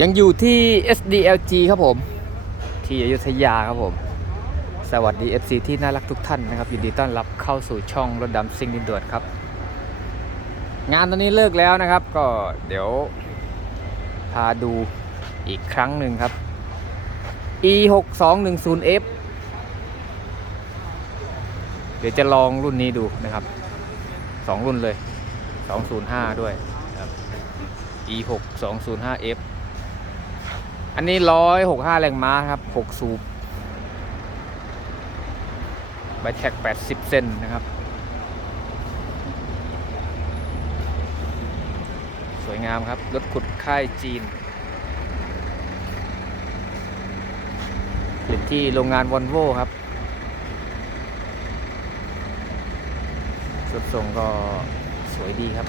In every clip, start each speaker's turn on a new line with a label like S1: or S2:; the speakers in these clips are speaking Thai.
S1: ยังอยู่ที่ SDLG ครับผม ที่อยุธยาครับผม สวัสดี FC ที่น่ารักทุกท่านนะครับยินดีต้อนรับเข้าสู่ช่องรถดำซิ่งดินด่วนครับ งานตอนนี้เลิกแล้วนะครับ ก็เดี๋ยวพาดูอีกครั้งหนึ่งครับ E6210F เดี๋ยวจะลองรุ่นนี้ดูนะครับ 2 รุ่นเลย 205 ด้วย E6205F อันนี้ร้อยหกห้าแรงม้าครับหกสูบใบแท็กแปดสิบเซนนะครับ สวยงามครับ รถขุดค่ายจีนผลิตที่โรงงานวอลโว่ครับสุดส่งก็สวยดีครับ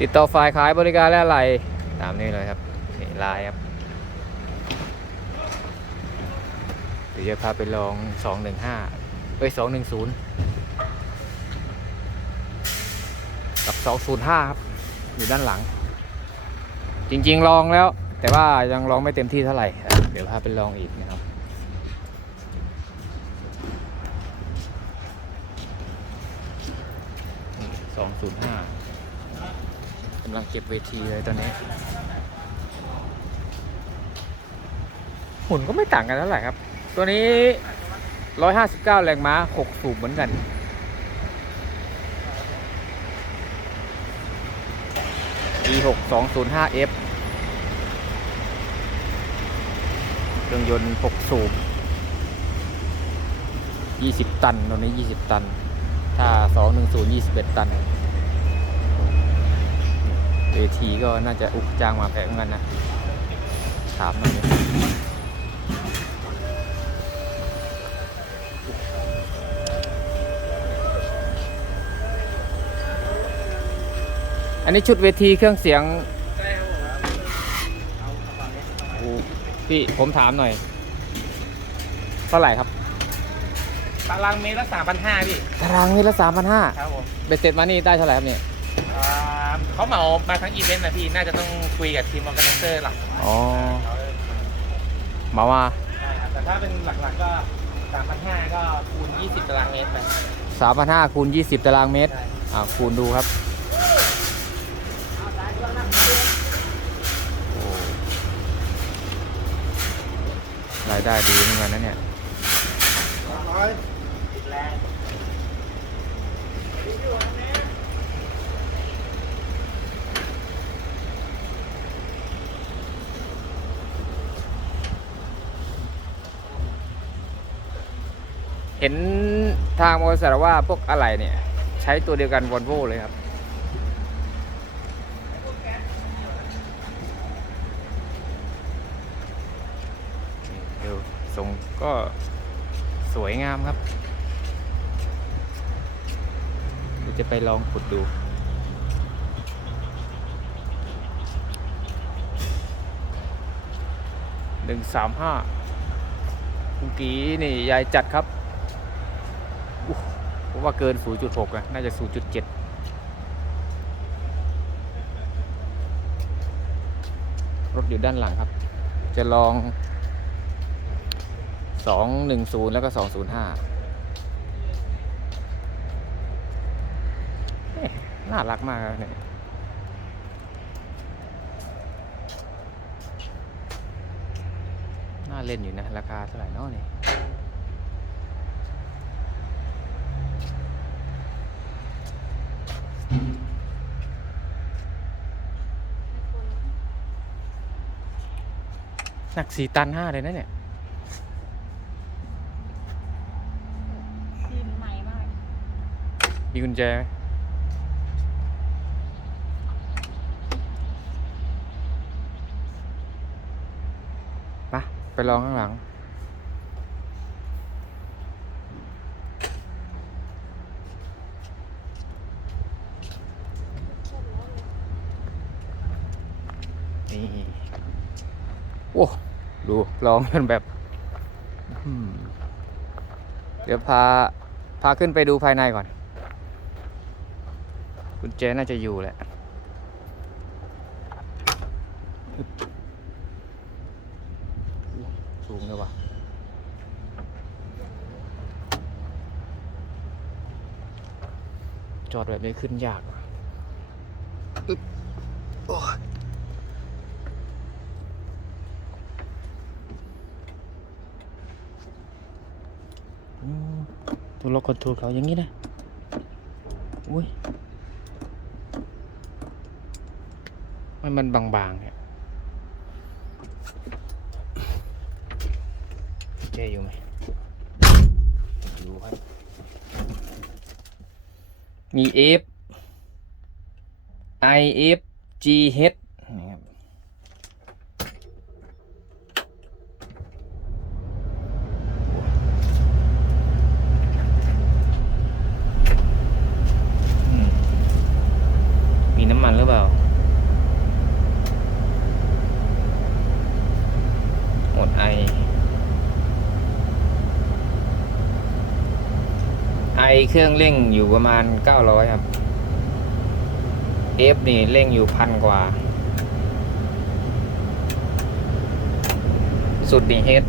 S1: ติดต่อฝ่ายขายบริการและอะไรตามนี้เลยครับนี่ไลน์ครับเดี๋ยวจะพาไปลอง 215เอ้ย210 กับ 205 ครับ อยู่ด้านหลัง จริงๆลองแล้ว แต่ว่ายังลองไม่เต็มที่เท่าไหร่ เดี๋ยวพาไปลองอีกนะครับสองศูนย์ห้าำลังเก็บเวทีเลยตอนนี้ หุ่นก็ไม่ต่างกันเท่าไหร่ครับ ตัวนี้ร้อยห้าสิบเก้าแรงม้าหกสูบเหมือนกัน e หกสองศูนย์ห้า f เครื่องยนต์หกสูบยี่สิบตัน ตัวนี้ยี่สิบตัน ถ้า 210 21 ตัน เวทีก็น่าจะอุกจ้างมาแพงเหมือนกันนะ ถามหน่อยดิอันนี้ชุดเวทีเครื่องเสียงโอ้พี่ผมถามหน่อย เท่าไหร่ครับ
S2: ตารางเมตรละสามพันห้าพี่
S1: ตารางเมตรละสามพันห้า
S2: ครับผม
S1: เบ็ดเสร็จมานี่ได้เท่าไหร่ครับเนี่ย
S2: อ่า เขาเหมามาทั้งอีเวนต์นะพี่ น่าจะต้องคุยกับทีมออร์แกไนเซอร์หลัก
S1: อ๋อ มาว่า
S2: ใช่ครับแต่ถ้าเป็นหลักๆก็สามพันห้าก็คูณยี่สิบตารางเมตรไป
S1: สามพันห้าคูณยี่สิบตารางเมตร
S2: ใช่
S1: อ่าคูณดูครับโอ้รายได้ดีเหมือนกันนะเนี่ย
S2: ติดแเห็
S1: นทางบริษัทว่าพวกอะไรเนี่ย ใช้ตัวเดียวกันวอลโวเลยครับเดี๋ยวทรงก็สวยงามครับเดี๋ยวจะไปลองขุดดูหนึ่งสามห้าเมื่อกี้นี่ยายจัดครับ ผมว่าเกิน 0.6อะน่าจะ 0.7รถอยู่ด้านหลังครับ จะลอง 210 แล้วก็ 205 น่ารักมากครับเนี่ยน่าเล่นอยู่นะ ราคาเท่าไหร่นาะเนี่ย หนักสี่ตันห้าเลยนะเนี่ย
S3: ซีนใหม่มาก
S1: มีกุญแจไหมไปไปลองข้างหลัง นี่ โอ้ดูร้องจนแบบเดี๋ยวพาพาขึ้นไปดูภายในก่อนคุณเจน่าจะอยู่แหละสูงเลยว่ะจอดแบบนี้ขึ้นยากอ ตัวล็อกคอนโทรลเขาอย่างนี้นะ อุ้ย มันมันบางๆเนี่ยเจอยู่ไหมอยู่ครับมี F I F G H นี่ครับอืมมีน้ำมันหรือเปล่า หมดไอ ไอ เครื่องเร่งอยู่ประมาณ 900 ครับ F นี่เร่งอยู่พันกว่า สุดนี่เฮด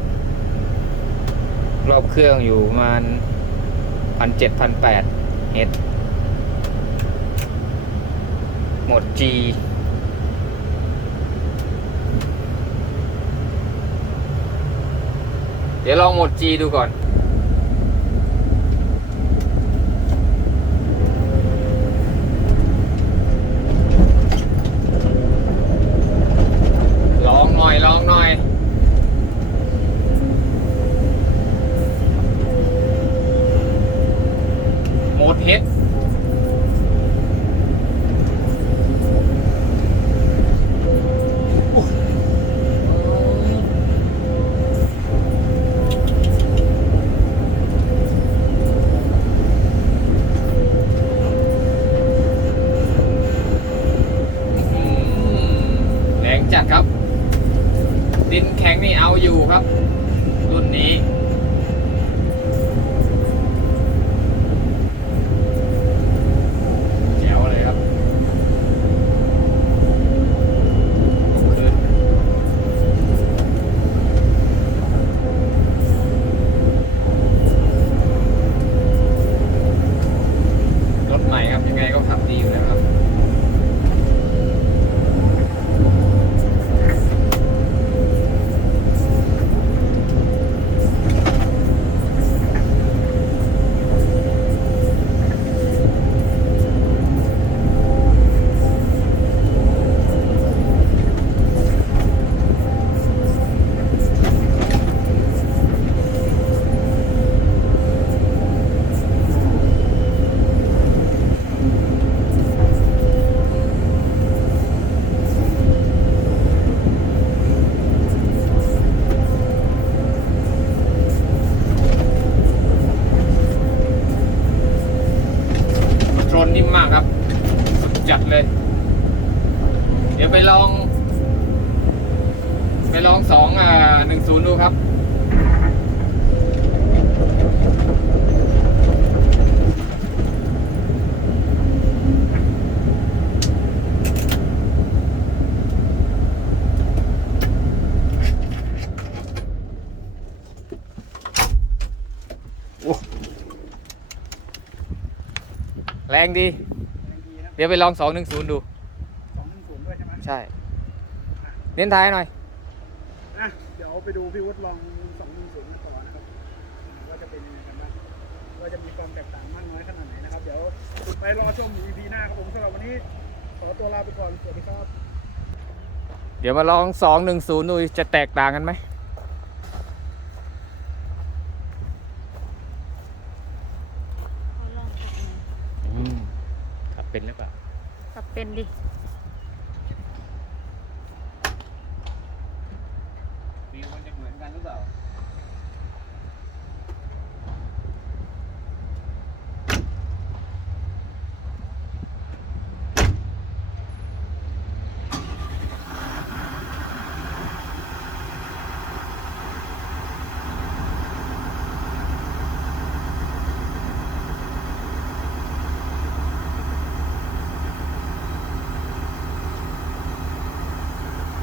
S1: รอบเครื่องอยู่ประมาณพันเจ็ดพันแปดเฮดหมด G เดี๋ยวลองหมด G ดูก่อน นิ่มมากครับ สุดจัดเลย เดี๋ยวไปลอง ไปลองสองอ่าหนึ่งศูนย์ดูครับ แรงดี เดี๋ยวไปลอง210ดู
S4: สองหนึ่งศูนย์ด้วยใช่ไหม
S1: ใช่ เน้นท้ายหน่อย
S4: อะเดี๋ยวไปดูพี่วุฒิลองสองหนึ่งศูนย์กันต่อนะครับว่าจะเป็นยังไงกันบ้างว่าจะมีความแตกต่างมากน้อยขนาดไหนนะครับ เดี๋ยวไปรอชม EP หน้าครับผมสำหรับวันนี้ ขอตัวลาไปก่อนสวัสดีครับ
S1: เดี๋ยวมาลอง210ดูจะแตกต่างกันไหม
S3: เขาลองขับหน่อย
S1: อืมขับ เป็นหรือเปล่า
S3: ขับเป็นดิ
S1: ฟิวมันจะเหมือนกันหรือเปล่า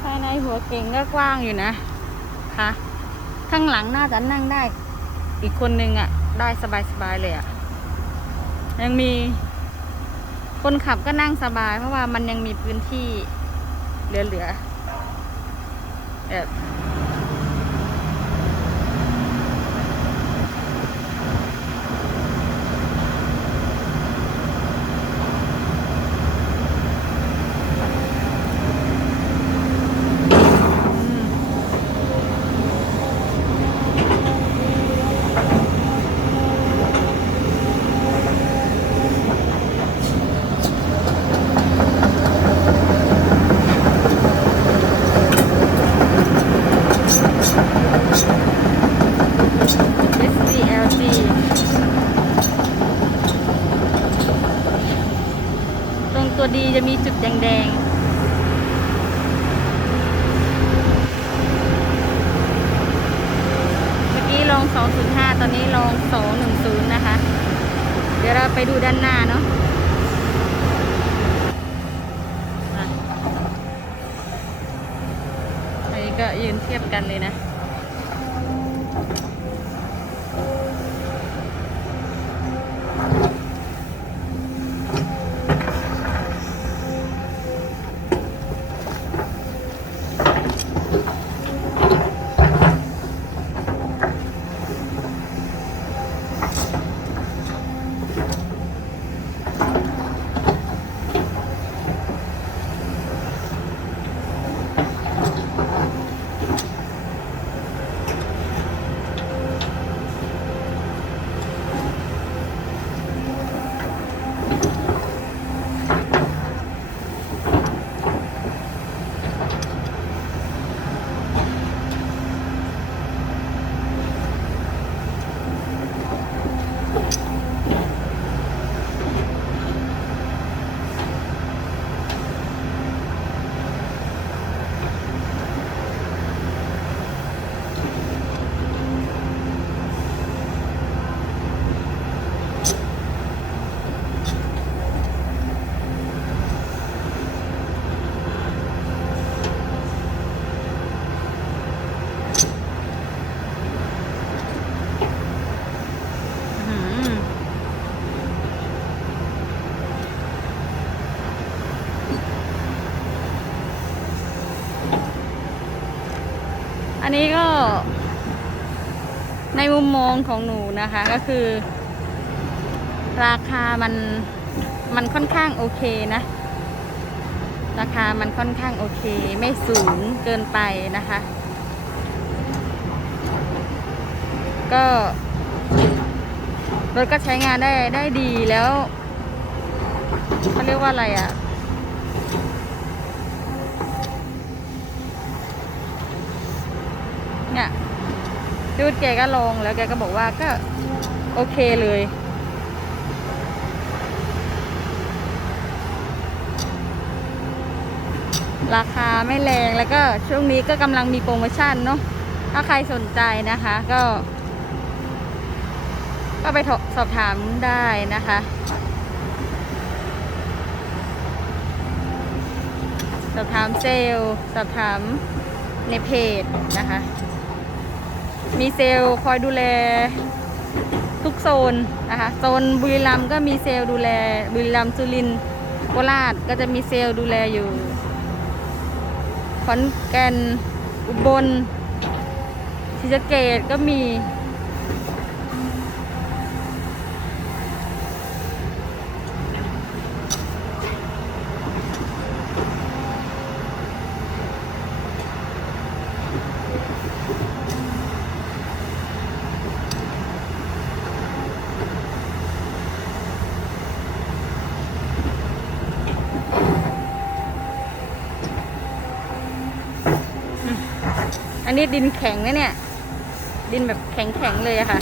S3: ภายในหัวเก่งก็กว้างอยู่นะค่ะ ข้างหลังน่าจะนั่งได้ อีกคนนึงอะ่ะ ได้สบายๆเลยอะ่ะ ยังมี คนขับก็นั่งสบาย เพราะว่ามันยังมีพื้นที่เหลือๆแบบ SDLG ตรงตัวดีจะมีจุดแดงๆ เมื่อกี้ลอง 205 ตอนนี้ลอง 210 นะคะ เดี๋ยวเราไปดูด้านหน้าเนาะอันนี้ก็ยืนเทียบกันเลยนะ อันนี้ก็ ในมุมมองของหนูนะคะก็คือ ราคามันมันค่อนข้างโอเคนะ ราคามันค่อนข้างโอเค ไม่สูงเกินไปนะคะ ก็รถก็ใช้งานได้ได้ดีแล้วเขาเรียกว่าอะไรอะ่ะ เนี่ยจูดแกก็ลงแล้วแกก็บอกว่าก็โอเคเลย ราคาไม่แรงแล้วก็ช่วงนี้ก็กำลังมีโปรโมชั่นเนาะถ้าใครสนใจนะคะ ก็ ก็ไปสอบถามได้นะคะสอบถามเซลล์สอบถามในเพจนะคะ มีเซลล์คอยดูแลทุกโซนนะคะโซนบุรีรัมย์ก็มีเซลล์ดูแลบุรีรัมย์สุรินทร์โคราชก็จะมีเซลล์ดูแลอยู่ขอนแก่นอุบลศรีสะเกดก็มี อันนี้ดินแข็งนะเนี่ย ดินแบบแข็งๆเลยอะค่ะ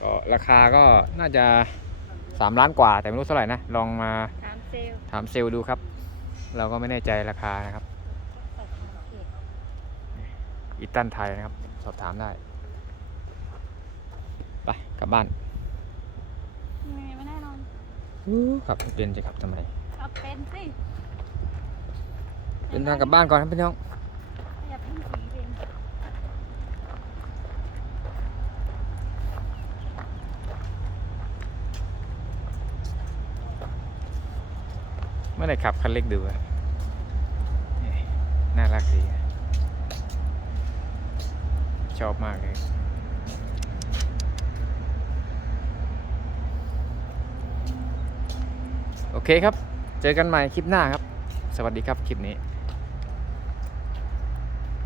S3: โอ้
S1: ราคาก็น่าจะ 3 ล้านกว่า แต่ไม่รู้เท่าไหร่นะ ลองมา
S3: ถามเซลล์
S1: ถามเซลล์ดูครับ เราก็ไม่แน่ใจราคานะครับ
S3: สอบถามเพจ
S1: อีตันไทยนะครับ สอบถามได้ ไป กลับบ้าน
S3: ยังไงไม่แน่นอน
S1: ขับไม่เป็นจะขับทำไม
S3: เอาเป็นสิ
S1: เดินทางกลับบ้านก่อนครับพี่น้อง
S3: อย่าเพิ่งสีเป็น
S1: ไม่ได้ขับคันเล็กดูอะน่ารักดี ชอบมากเลยโอเคครับ เจอกันใหม่คลิปหน้าครับ สวัสดีครับคลิปนี้